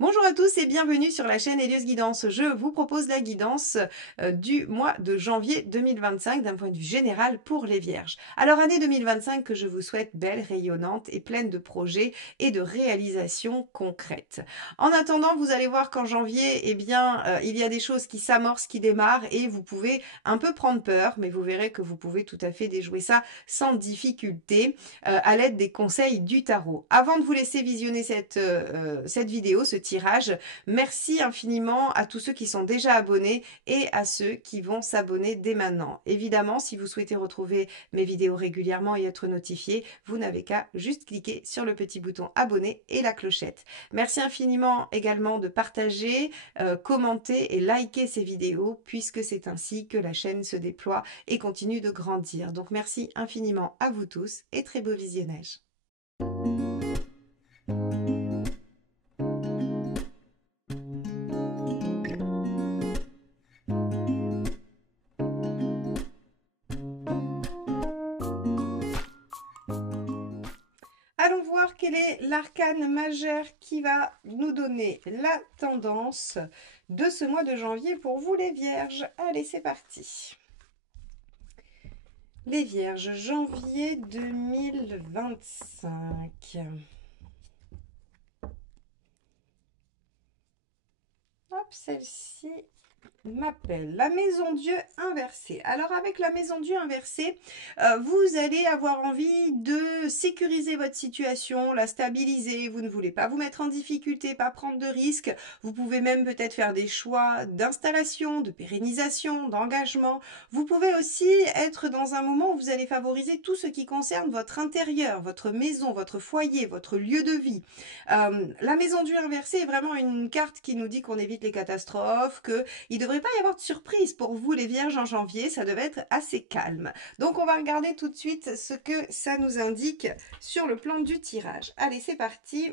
Bonjour à tous et bienvenue sur la chaîne Elios Guidance. Je vous propose la guidance du mois de janvier 2025 d'un point de vue général pour les Vierges. Alors année 2025 que je vous souhaite belle, rayonnante et pleine de projets et de réalisations concrètes. En attendant, vous allez voir qu'en janvier, il y a des choses qui s'amorcent, qui démarrent et vous pouvez un peu prendre peur, mais vous verrez que vous pouvez tout à fait déjouer ça sans difficulté à l'aide des conseils du tarot. Avant de vous laisser visionner cette vidéo, ce tirage, merci infiniment à tous ceux qui sont déjà abonnés et à ceux qui vont s'abonner dès maintenant. Évidemment, si vous souhaitez retrouver mes vidéos régulièrement et être notifié, vous n'avez qu'à juste cliquer sur le petit bouton abonner et la clochette. Merci infiniment également de partager, commenter et liker ces vidéos puisque c'est ainsi que la chaîne se déploie et continue de grandir. Donc merci infiniment à vous tous et très beau visionnage. Allons voir quel est l'arcane majeur qui va nous donner la tendance de ce mois de janvier pour vous les Vierges. Allez, c'est parti. Les Vierges, janvier 2025. Hop, celle-ci m'appelle la maison Dieu inversée. Alors avec la maison Dieu inversée, vous allez avoir envie de sécuriser votre situation, la stabiliser. Vous ne voulez pas vous mettre en difficulté, pas prendre de risques. Vous pouvez même peut-être faire des choix d'installation, de pérennisation, d'engagement. Vous pouvez aussi être dans un moment où vous allez favoriser tout ce qui concerne votre intérieur, votre maison, votre foyer, votre lieu de vie. La maison Dieu inversée est vraiment une carte qui nous dit qu'on évite les catastrophes, qu'il ne devrait pas y avoir de surprise pour vous les Vierges en janvier, ça devait être assez calme. Donc on va regarder tout de suite ce que ça nous indique sur le plan du tirage. Allez, c'est parti.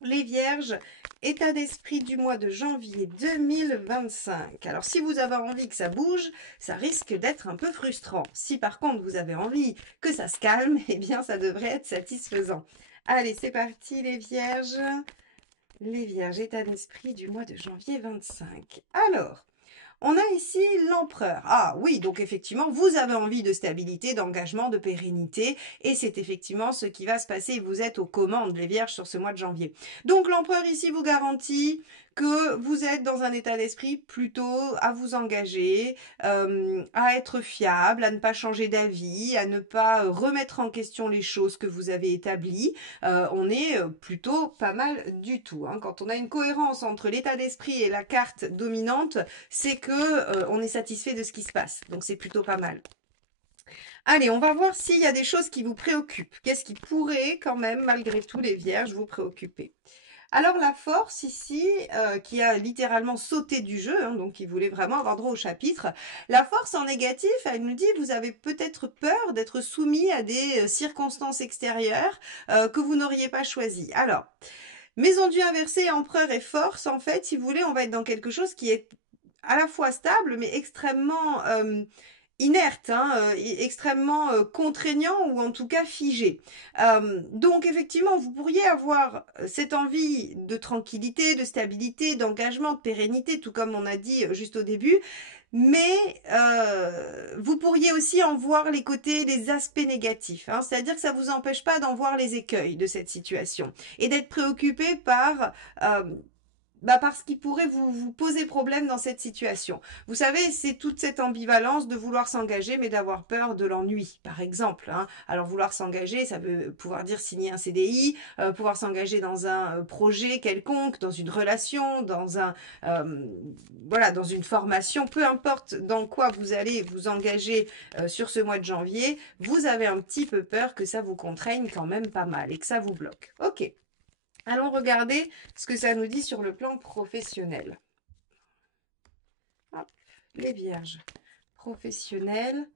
Les Vierges, état d'esprit du mois de janvier 2025. Alors si vous avez envie que ça bouge, ça risque d'être un peu frustrant. Si par contre vous avez envie que ça se calme, eh bien ça devrait être satisfaisant. Allez, c'est parti les Vierges. Les Vierges, état d'esprit du mois de janvier 25. Alors, on a ici l'empereur. Ah oui, donc effectivement, vous avez envie de stabilité, d'engagement, de pérennité, et c'est effectivement ce qui va se passer. Vous êtes aux commandes, les Vierges, sur ce mois de janvier. Donc l'empereur ici vous garantit que vous êtes dans un état d'esprit plutôt à vous engager, à être fiable, à ne pas changer d'avis, à ne pas remettre en question les choses que vous avez établies. On est plutôt pas mal du tout. Hein. Quand on a une cohérence entre l'état d'esprit et la carte dominante, c'est que on est satisfait de ce qui se passe. Donc c'est plutôt pas mal. Allez, on va voir s'il y a des choses qui vous préoccupent. Qu'est-ce qui pourrait quand même, malgré tout, les Vierges, vous préoccuper? Alors la force ici, qui a littéralement sauté du jeu, hein, donc qui voulait vraiment avoir droit au chapitre, la force en négatif, elle nous dit vous avez peut-être peur d'être soumis à des circonstances extérieures que vous n'auriez pas choisies. Alors, maison Dieu inversée, empereur et force, en fait, si vous voulez, on va être dans quelque chose qui est à la fois stable, mais extrêmement inerte, hein, extrêmement contraignant ou en tout cas figé. Donc effectivement, vous pourriez avoir cette envie de tranquillité, de stabilité, d'engagement, de pérennité, tout comme on a dit juste au début, mais vous pourriez aussi en voir les côtés, les aspects négatifs. Hein, c'est-à-dire que ça ne vous empêche pas d'en voir les écueils de cette situation et d'être préoccupé par ce qui pourrait vous poser problème dans cette situation. Vous savez, c'est toute cette ambivalence de vouloir s'engager, mais d'avoir peur de l'ennui, par exemple. Hein. Alors, vouloir s'engager, ça veut pouvoir dire signer un CDI, pouvoir s'engager dans un projet quelconque, dans une relation, dans une formation, peu importe dans quoi vous allez vous engager sur ce mois de janvier, vous avez un petit peu peur que ça vous contraigne quand même pas mal et que ça vous bloque. Ok. Allons regarder ce que ça nous dit sur le plan professionnel. Hop, les Vierges professionnelles.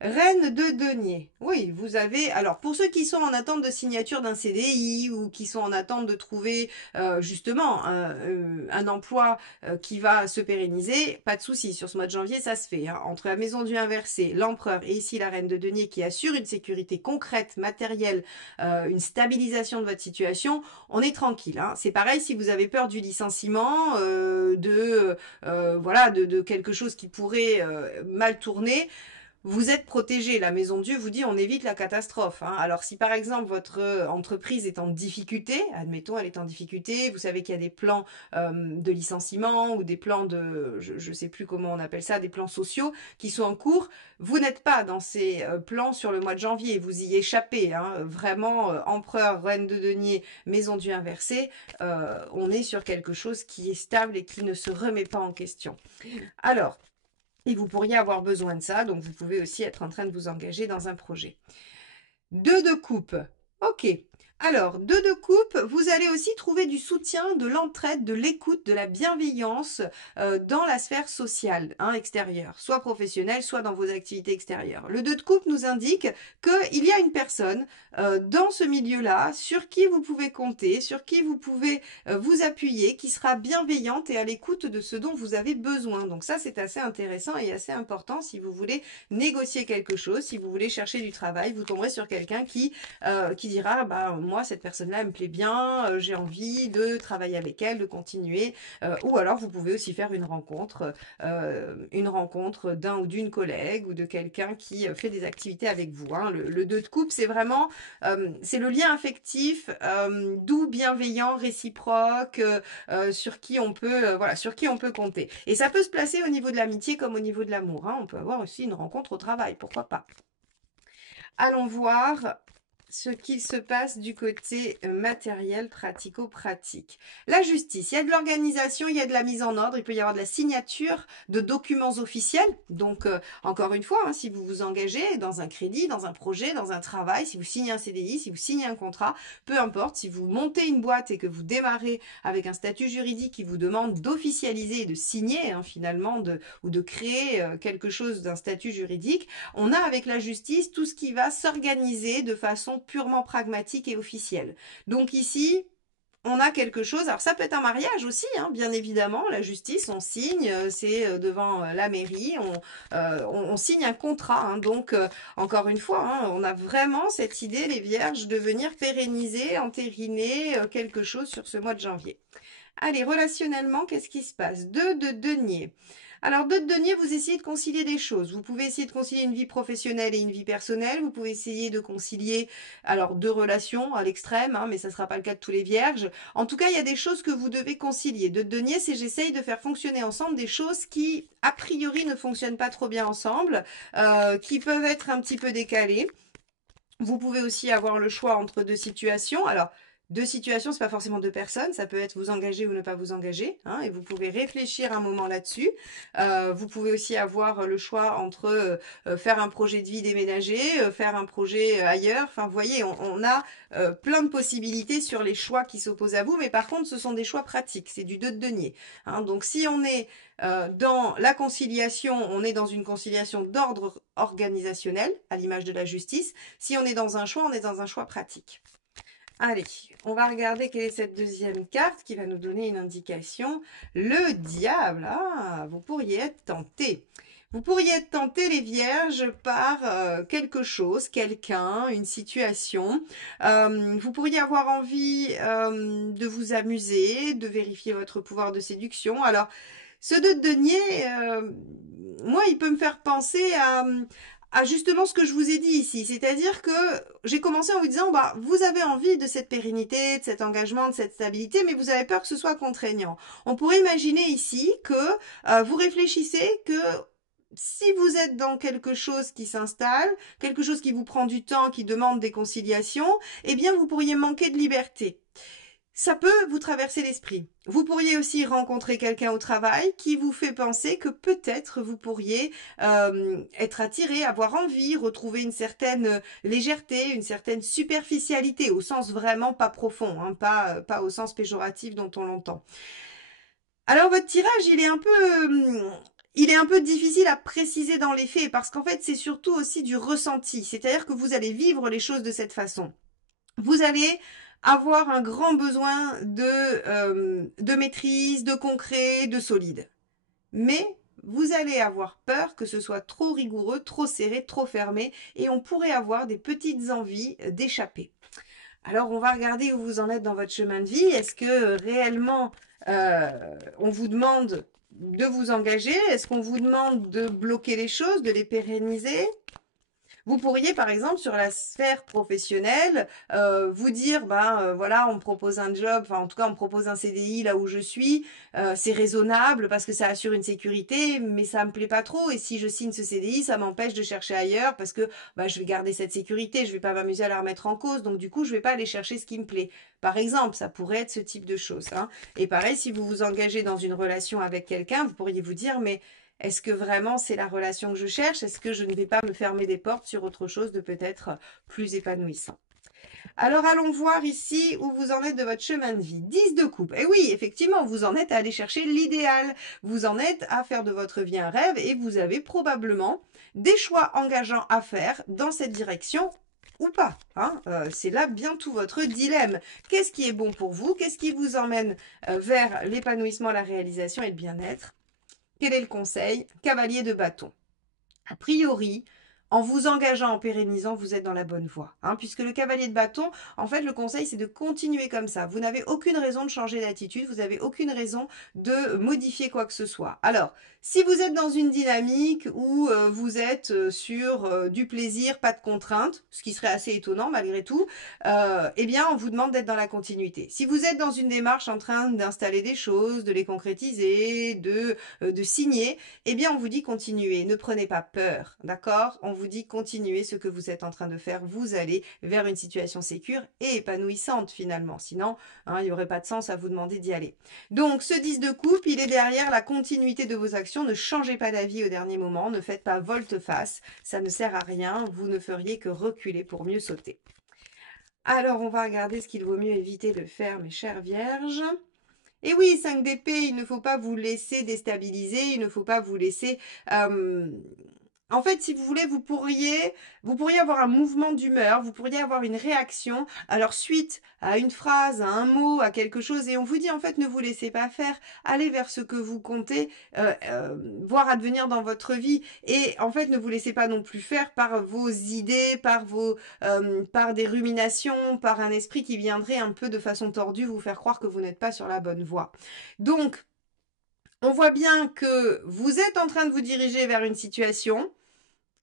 Reine de denier. Oui, vous avez... Alors, pour ceux qui sont en attente de signature d'un CDI ou qui sont en attente de trouver justement un emploi qui va se pérenniser, pas de souci. Sur ce mois de janvier, ça se fait. Hein. Entre la maison Dieu inversée, l'empereur et ici la reine de denier qui assure une sécurité concrète, matérielle, une stabilisation de votre situation, on est tranquille. Hein. C'est pareil si vous avez peur du licenciement, voilà, de quelque chose qui pourrait mal tourner. Vous êtes protégé. La Maison Dieu vous dit on évite la catastrophe. Hein. Alors si par exemple votre entreprise est en difficulté, admettons elle est en difficulté, vous savez qu'il y a des plans de licenciement ou des plans de, je ne sais plus comment on appelle ça, des plans sociaux qui sont en cours, vous n'êtes pas dans ces plans sur le mois de janvier, vous y échappez. Hein. Vraiment, empereur, reine de denier, Maison Dieu inversée, on est sur quelque chose qui est stable et qui ne se remet pas en question. Alors, et vous pourriez avoir besoin de ça, donc vous pouvez aussi être en train de vous engager dans un projet. 2 de coupe. Ok. Alors, 2 de coupe, vous allez aussi trouver du soutien, de l'entraide, de l'écoute, de la bienveillance dans la sphère sociale extérieure, soit professionnelle, soit dans vos activités extérieures. Le 2 de coupe nous indique qu'il y a une personne dans ce milieu-là sur qui vous pouvez compter, sur qui vous pouvez vous appuyer, qui sera bienveillante et à l'écoute de ce dont vous avez besoin. Donc ça, c'est assez intéressant et assez important si vous voulez négocier quelque chose, si vous voulez chercher du travail, vous tomberez sur quelqu'un qui dira bah moi cette personne-là me plaît bien, j'ai envie de travailler avec elle, de continuer. Ou alors vous pouvez aussi faire une rencontre d'un ou d'une collègue ou de quelqu'un qui fait des activités avec vous. Hein. Le 2 de coupe, c'est vraiment c'est le lien affectif doux, bienveillant, réciproque, sur qui on peut voilà, sur qui on peut compter. Et ça peut se placer au niveau de l'amitié comme au niveau de l'amour. Hein. On peut avoir aussi une rencontre au travail, pourquoi pas. Allons voir ce qu'il se passe du côté matériel, pratico-pratique. La justice, il y a de l'organisation, il y a de la mise en ordre, il peut y avoir de la signature de documents officiels. Donc, encore une fois, hein, si vous vous engagez dans un crédit, dans un projet, dans un travail, si vous signez un CDI, si vous signez un contrat, peu importe, si vous montez une boîte et que vous démarrez avec un statut juridique qui vous demande d'officialiser et de signer hein, finalement ou de créer quelque chose d'un statut juridique, on a avec la justice tout ce qui va s'organiser de façon purement pragmatique et officielle. Donc ici, on a quelque chose, alors ça peut être un mariage aussi, hein, bien évidemment, la justice, on signe, c'est devant la mairie, on signe un contrat, hein, donc encore une fois, hein, on a vraiment cette idée, les vierges, de venir pérenniser, entériner quelque chose sur ce mois de janvier. Allez, relationnellement, qu'est-ce qui se passe? 2 de denier. Alors, 2 de denier, vous essayez de concilier des choses. Vous pouvez essayer de concilier une vie professionnelle et une vie personnelle. Vous pouvez essayer de concilier, alors, 2 relations à l'extrême, hein, mais ça ne sera pas le cas de tous les vierges. En tout cas, il y a des choses que vous devez concilier. 2 de denier, c'est j'essaye de faire fonctionner ensemble des choses qui, a priori, ne fonctionnent pas trop bien ensemble, qui peuvent être un petit peu décalées. Vous pouvez aussi avoir le choix entre 2 situations. Alors, 2 situations, c'est pas forcément 2 personnes, ça peut être vous engager ou ne pas vous engager, hein, et vous pouvez réfléchir un moment là-dessus. Vous pouvez aussi avoir le choix entre faire un projet de vie déménager, faire un projet ailleurs. Enfin, vous voyez, on a plein de possibilités sur les choix qui s'opposent à vous, mais par contre, ce sont des choix pratiques, c'est du 2 de denier. Hein. Donc, si on est dans la conciliation, on est dans une conciliation d'ordre organisationnel, à l'image de la justice. Si on est dans un choix, on est dans un choix pratique. Allez, on va regarder quelle est cette deuxième carte qui va nous donner une indication. Le diable, ah, vous pourriez être tenté. Vous pourriez être tenté, les vierges, par quelque chose, quelqu'un, une situation. Vous pourriez avoir envie de vous amuser, de vérifier votre pouvoir de séduction. Alors, ce 2 de denier, moi, il peut me faire penser à justement ce que je vous ai dit ici. C'est-à-dire que j'ai commencé en vous disant, bah, vous avez envie de cette pérennité, de cet engagement, de cette stabilité, mais vous avez peur que ce soit contraignant. On pourrait imaginer ici que vous réfléchissez que si vous êtes dans quelque chose qui s'installe, quelque chose qui vous prend du temps, qui demande des conciliations, eh bien, vous pourriez manquer de liberté. Ça peut vous traverser l'esprit. Vous pourriez aussi rencontrer quelqu'un au travail qui vous fait penser que peut-être vous pourriez être attiré, avoir envie, retrouver une certaine légèreté, une certaine superficialité, au sens vraiment pas profond, hein, pas au sens péjoratif dont on l'entend. Alors votre tirage, il est un peu... il est un peu difficile à préciser dans les faits parce qu'en fait, c'est surtout aussi du ressenti. C'est-à-dire que vous allez vivre les choses de cette façon. Vous allez avoir un grand besoin de maîtrise, de concret, de solide. Mais vous allez avoir peur que ce soit trop rigoureux, trop serré, trop fermé et on pourrait avoir des petites envies d'échapper. Alors, on va regarder où vous en êtes dans votre chemin de vie. Est-ce que réellement, on vous demande de vous engager? Est-ce qu'on vous demande de bloquer les choses, de les pérenniser? Vous pourriez, par exemple, sur la sphère professionnelle, vous dire, voilà, on me propose un job, enfin, en tout cas, on me propose un CDI là où je suis, c'est raisonnable parce que ça assure une sécurité, mais ça me plaît pas trop. Et si je signe ce CDI, ça m'empêche de chercher ailleurs parce que je vais garder cette sécurité, je vais pas m'amuser à la remettre en cause. Donc, du coup, je vais pas aller chercher ce qui me plaît. Par exemple, ça pourrait être ce type de choses, hein. Et pareil, si vous vous engagez dans une relation avec quelqu'un, vous pourriez vous dire, mais est-ce que vraiment c'est la relation que je cherche? Est-ce que je ne vais pas me fermer des portes sur autre chose de peut-être plus épanouissant? Alors allons voir ici où vous en êtes de votre chemin de vie. 10 de coupe. Et oui, effectivement, vous en êtes à aller chercher l'idéal. Vous en êtes à faire de votre vie un rêve et vous avez probablement des choix engageants à faire dans cette direction ou pas, hein. C'est là bien tout votre dilemme. Qu'est-ce qui est bon pour vous? Qu'est-ce qui vous emmène vers l'épanouissement, la réalisation et le bien-être? Quel est le conseil? Cavalier de bâton. A priori, en vous engageant, en pérennisant, vous êtes dans la bonne voie, hein, puisque le cavalier de bâton, en fait, le conseil, c'est de continuer comme ça. Vous n'avez aucune raison de changer d'attitude, vous n'avez aucune raison de modifier quoi que ce soit. Alors, si vous êtes dans une dynamique où vous êtes sur du plaisir, pas de contraintes, ce qui serait assez étonnant malgré tout, eh bien, on vous demande d'être dans la continuité. Si vous êtes dans une démarche en train d'installer des choses, de les concrétiser, de signer, eh bien, on vous dit continuez, ne prenez pas peur, d'accord? On vous dit continuez ce que vous êtes en train de faire, vous allez vers une situation sécure et épanouissante finalement, sinon, hein, il n'y aurait pas de sens à vous demander d'y aller. Donc, ce 10 de coupe, il est derrière la continuité de vos actions, ne changez pas d'avis au dernier moment, ne faites pas volte-face, ça ne sert à rien, vous ne feriez que reculer pour mieux sauter. Alors, on va regarder ce qu'il vaut mieux éviter de faire, mes chères vierges. Et oui, 5 d'épée, il ne faut pas vous laisser déstabiliser, il ne faut pas vous laisser... en fait, si vous voulez, vous pourriez avoir un mouvement d'humeur, vous pourriez avoir une réaction, alors suite à une phrase, à un mot, à quelque chose, et on vous dit en fait ne vous laissez pas faire, allez vers ce que vous comptez voir advenir dans votre vie, et en fait ne vous laissez pas non plus faire par vos idées, par des ruminations, par un esprit qui viendrait un peu de façon tordue vous faire croire que vous n'êtes pas sur la bonne voie. Donc, on voit bien que vous êtes en train de vous diriger vers une situation.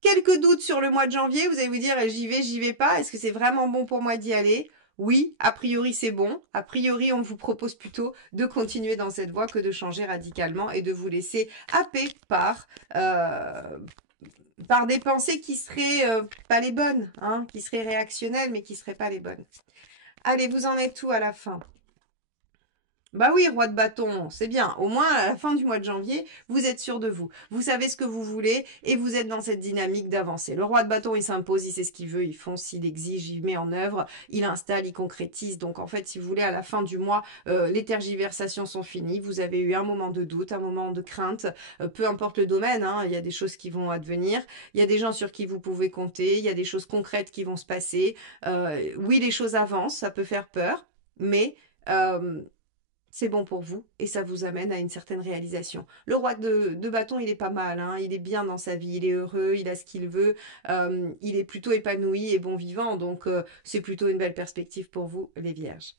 Quelques doutes sur le mois de janvier, vous allez vous dire j'y vais pas, est-ce que c'est vraiment bon pour moi d'y aller? Oui, a priori c'est bon. A priori, on vous propose plutôt de continuer dans cette voie que de changer radicalement et de vous laisser happer par des pensées qui seraient pas les bonnes, hein, qui seraient réactionnelles mais qui seraient pas les bonnes. Allez, vous en êtes où à la fin? Bah oui, roi de bâton, c'est bien. Au moins, à la fin du mois de janvier, vous êtes sûr de vous. Vous savez ce que vous voulez et vous êtes dans cette dynamique d'avancer. Le roi de bâton, il s'impose, il sait ce qu'il veut, il fonce, il exige, il met en œuvre, il installe, il concrétise. Donc en fait, si vous voulez, à la fin du mois, les tergiversations sont finies. Vous avez eu un moment de doute, un moment de crainte, peu importe le domaine, hein, il y a des choses qui vont advenir. Il y a des gens sur qui vous pouvez compter, il y a des choses concrètes qui vont se passer. Oui, les choses avancent, ça peut faire peur, mais... c'est bon pour vous et ça vous amène à une certaine réalisation. Le roi de bâton, il est pas mal, hein, il est bien dans sa vie, il est heureux, il a ce qu'il veut, il est plutôt épanoui et bon vivant, donc c'est plutôt une belle perspective pour vous, les vierges.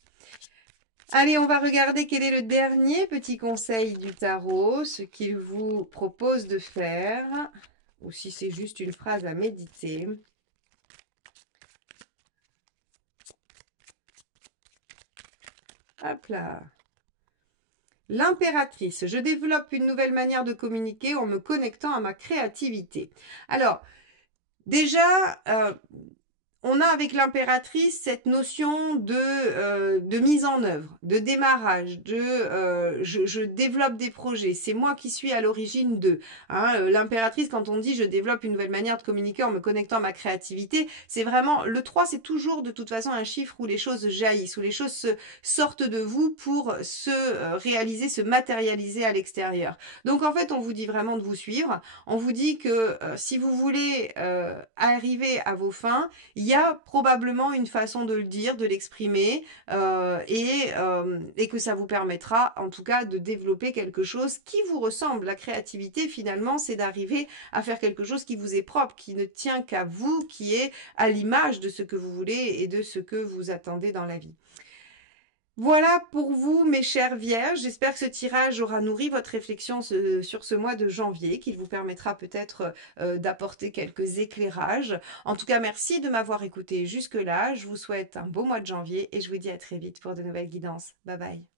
Allez, on va regarder quel est le dernier petit conseil du tarot, ce qu'il vous propose de faire, ou si c'est juste une phrase à méditer. Hop là. L'impératrice, je développe une nouvelle manière de communiquer en me connectant à ma créativité. Alors, déjà, on a avec l'impératrice cette notion de mise en œuvre, de démarrage, je développe des projets, c'est moi qui suis à l'origine d'eux. Hein, l'impératrice, quand on dit je développe une nouvelle manière de communiquer en me connectant à ma créativité, c'est vraiment, le 3 c'est toujours de toute façon un chiffre où les choses jaillissent, où les choses sortent de vous pour se réaliser, se matérialiser à l'extérieur. Donc en fait on vous dit vraiment de vous suivre, on vous dit que si vous voulez arriver à vos fins, il y a probablement une façon de le dire, de l'exprimer, et que ça vous permettra en tout cas de développer quelque chose qui vous ressemble. La créativité finalement c'est d'arriver à faire quelque chose qui vous est propre, qui ne tient qu'à vous, qui est à l'image de ce que vous voulez et de ce que vous attendez dans la vie. Voilà pour vous, mes chères vierges. J'espère que ce tirage aura nourri votre réflexion sur ce mois de janvier, qu'il vous permettra peut-être d'apporter quelques éclairages. En tout cas, merci de m'avoir écouté jusque-là. Je vous souhaite un beau mois de janvier et je vous dis à très vite pour de nouvelles guidances. Bye bye.